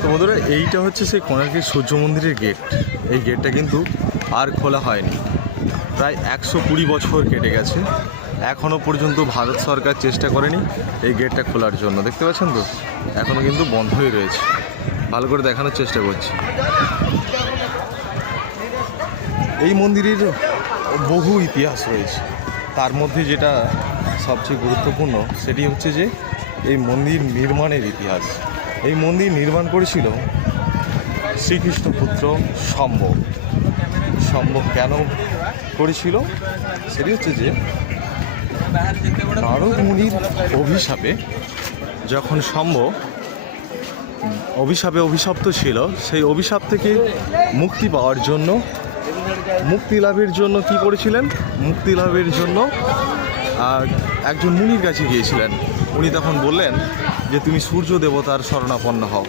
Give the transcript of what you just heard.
তো বন্ধুরা, এইটা হচ্ছে সেই কোণার্কের সূর্য মন্দিরের গেট। এই গেটটা কিন্তু আর খোলা হয়নি, প্রায় 120 বছর কেটে গেছে। এখনও পর্যন্ত ভারত সরকার চেষ্টা করেনি এই গেটটা খোলার জন্য। দেখতে পাচ্ছেন তো, এখনও কিন্তু বন্ধই রয়েছে। ভালো করে দেখানোর চেষ্টা করছি। এই মন্দিরের বহু ইতিহাস রয়েছে, তার মধ্যে যেটা সবচেয়ে গুরুত্বপূর্ণ সেটি হচ্ছে যে এই মন্দির নির্মাণের ইতিহাস। এই মন্দির নির্মাণ করেছিল শ্রীকৃষ্ণ পুত্র শম্ভু। শম্ভু কেন করেছিল সেটি হচ্ছে যে নারদ মুনির অভিশাপে, যখন শম্ভু অভিশপ্ত ছিল, সেই অভিশাপ থেকে মুক্তি পাওয়ার জন্য, মুক্তি লাভের জন্য কি করেছিলেন, মুক্তি লাভের জন্য একজন মুনির কাছে গিয়েছিলেন। উনি তখন বললেন যে তুমি সূর্য দেবতার শরণাপন্ন হও।